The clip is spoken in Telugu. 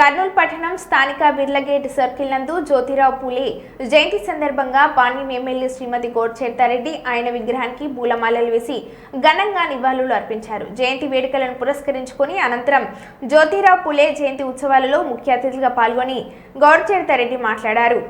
కర్నూలు పట్టణం స్థానిక బిర్లగేట్ సర్కిల్ నందు జ్యోతిరావు పూలే జయంతి సందర్భంగా పాణ్యం ఎమ్మెల్యే శ్రీమతి గోడ్చేర్తారెడ్డి ఆయన విగ్రహానికి పూలమాలలు వేసి ఘనంగా నివాళులు అర్పించారు. జయంతి వేడుకలను పురస్కరించుకొని అనంతరం జ్యోతిరావు పూలే జయంతి ఉత్సవాలలో ముఖ్య అతిథిగా పాల్గొని గోడ్చేర్తారెడ్డి మాట్లాడారు.